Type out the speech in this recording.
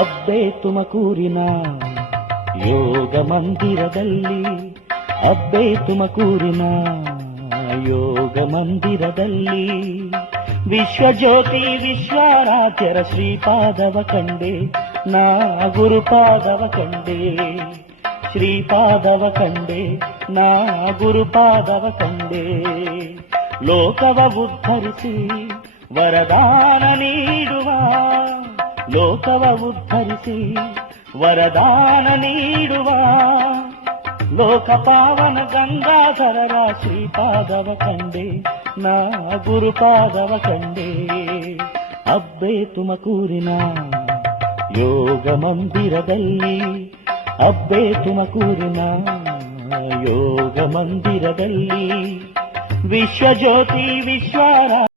ಅಬ್ಬೆ ತುಮಕೂರಿನ ಯೋಗ ಮಂದಿರದಲ್ಲಿ, ಅಬ್ಬೆ ತುಮಕೂರಿನ ಯೋಗ ಮಂದಿರದಲ್ಲಿ ವಿಶ್ವಜ್ಯೋತಿ ವಿಶ್ವಾರಾಧ್ಯರ ಶ್ರೀಪಾದವ ಕಂಡೆ, ನಾ ಗುರುಪಾದವ ಕಂಡೆ, ಶ್ರೀಪಾದವ ಕಂಡೆ, ನಾ ಗುರುಪಾದವ ಕಂಡೆ. ಲೋಕವ ಉದ್ಧರಿಸಿ ವರದಾನ ನೀಡುವ, ಲೋಕವ ಉದ್ಧರಿಸಿ ವರದಾನ ನೀಡುವ ಲೋಕಪಾವನ ಗಂಗಾಧರರ ಶ್ರೀಪಾದವ ಕಂಡೆ, ನಾ ಗುರುಪಾದವ ಕಂಡೆ. ಅಬ್ಬೆ ತುಮಕೂರಿನ ಯೋಗ ಮಂದಿರದಲ್ಲಿ, ಅಬ್ಬೆ ತುಮಕೂರಿನ ಯೋಗ ಮಂದಿರದಲ್ಲಿ ವಿಶ್ವಜ್ಯೋತಿ ವಿಶ್ವಾರ